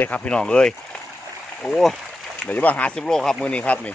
เลยครับพี่น้องเอ้ยโอ้เดี๋ยวจะมาหาสิบโลครับมือนี้ครับนี่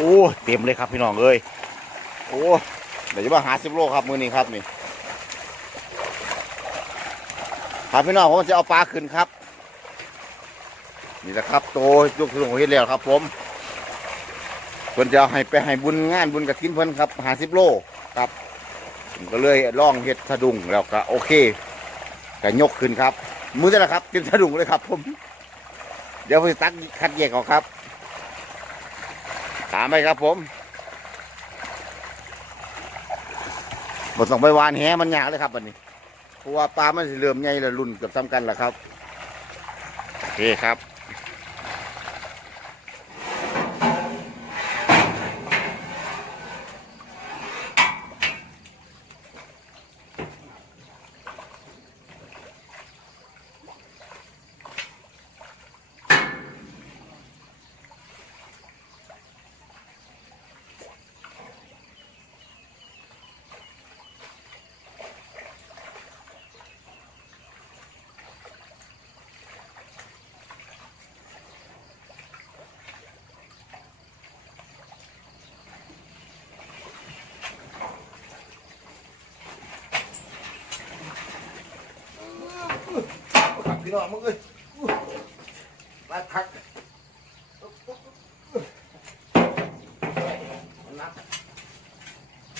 โอ้เต็มเลยครับพี่น้องเอ้ยโอ้เดี๋ยวจะมาหาสิบโลครับมือนี้ครับนี่ครับพี่น้องผมจะเอาปลาขึ้นครับ นี่แหละครับโตยกถึงหัวเฮ็ดแล้วครับ ผมเพิ่นจะเอาให้ไปให้บุญงานบุญกระถินเพิ่นครับหาสิบโลครับผมก็เลยล่องเฮ็ดสะดุ้งแล้วก็โอเคก็ยกขึ้นครับ มือนี่แหละครับเป็นสะดุ้งเลยครับ ผม เดี๋ยวผมตักคัดแยกออกครับ ถามไปครับผมบทส่งไปวานแหมันยากเลยครับวันนี้เพราะว่าปลามันเริ่มใหญ่แล้วรุ่นเกือบซ้ำกันแล้วครับโอเคครับ พี่น้องมึงเลยมาทักนับ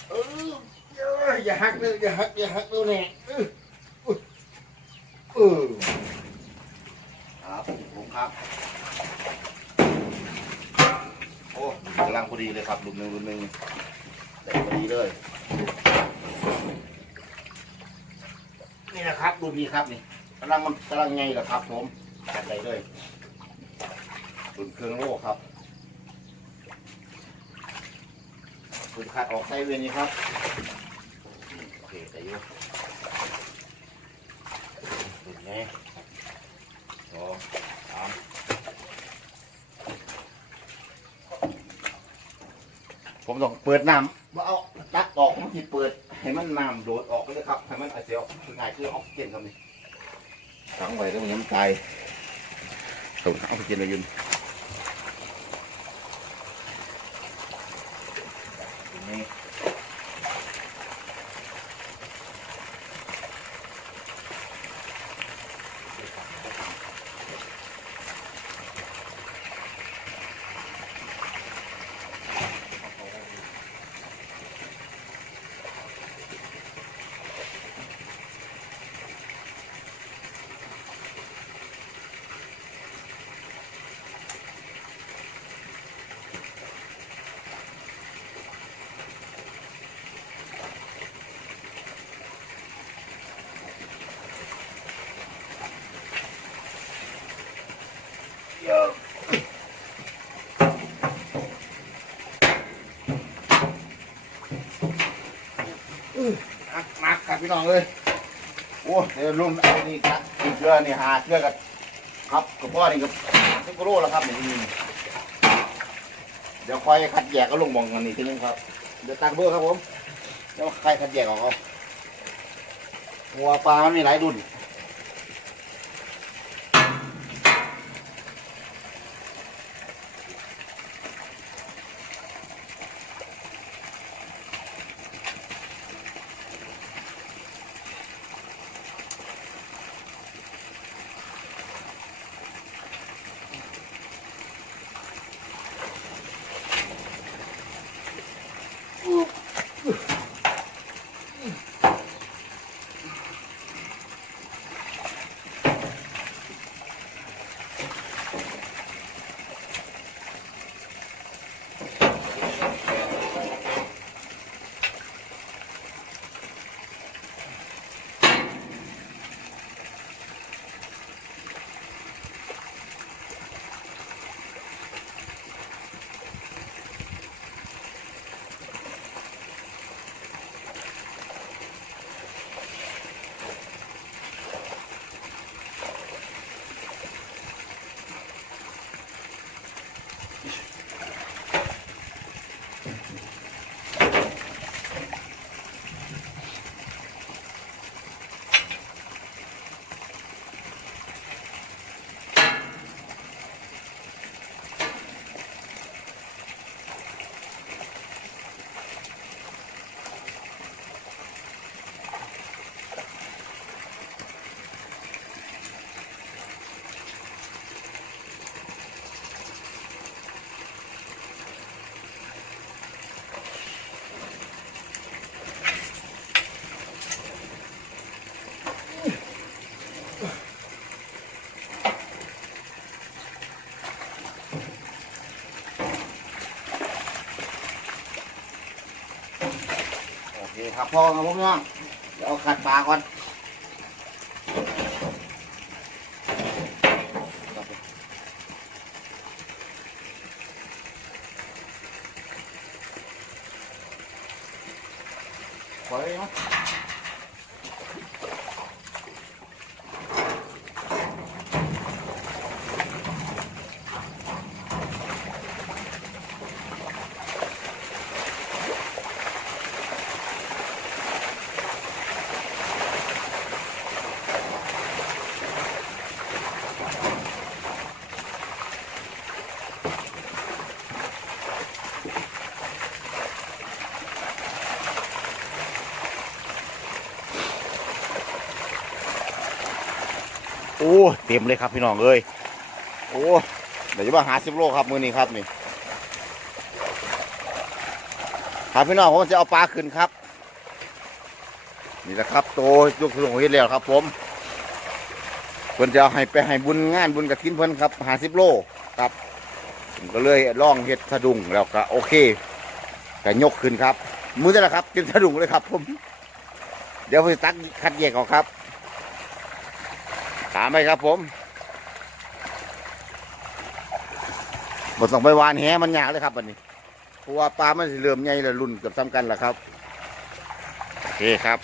เอออย่าหักเลยอย่าหักอย่าหักเลยเนี่ยเออเออครับผมครับ โอ้กำลังพอดีเลยครับรุ่นหนึ่งรุ่นหนึ่งแต่พอดีเลยนี่นะครับดูดีครับนี่ กำลังมันกำลังไงล่ะครับผมจัดไปเลยตุนเครื่องโล่ครับตุนขาดออกไซเวียนนี่ครับโอเคแต่ยุ่ตุนไงสองสามผมต้องเปิดน้ำว่าเอาตักออกมันที่เปิด ให้มันน้ำโดดออกเลยครับให้มันไอเสียคือง่ายคือออกซิเจนครับนี่ ตั้งไว้แล้วมันยังตายสูดออกซิเจนเลยยุนนี่ อะมาครับพี่น้องเลยโอ้เดี๋ยวรุ่นอันนี้ครับอีกเชือนี่หาเชือกันครับกับพ่อนี่กับทุกโลแล้วครับนี่เดี๋ยวคอยคัดแยกก็ลงมองกันนี่ทีนึงครับ เดี๋ยวตักเบอร์ครับผม เดี๋ยวใครคัดแยกออกเอาหัวปลามันมีหลายดุน โอเคครับพ่อครับผมเนาะเดี๋ยวขัดปลาก่อนปล่ โอ้เต็มเลยครับพี่น้องเอ้ยโอ้เดี๋ยวจะมาหาสิบโลครับมือนี้ครับนี่ครับพี่น้องผมจะเอาปลาขึ้นครับ นี่แหละครับโตยกสูงเฮ็ดแล้วครับ ผมเพิ่นจะเอาให้ไปให้บุญงานบุญกระถินเพิ่นครับหาสิบโลครับผมก็เลยลองเฮ็ดสะดุ้งแล้วก็โอเคก็ยกขึ้นครับ มือนั่นแหละครับเป็นสะดุ้งเลยครับ ผม เดี๋ยวผมจะตักคัดแยกออกครับ ตามไปครับผมบทส่งไปวานแหมันยากเลยครับวันนี้เพราะว่าปลามันเริ่มใหญ่แล้วรุ่นเกือบซ้ำกันแล้วครับ โอเคครับ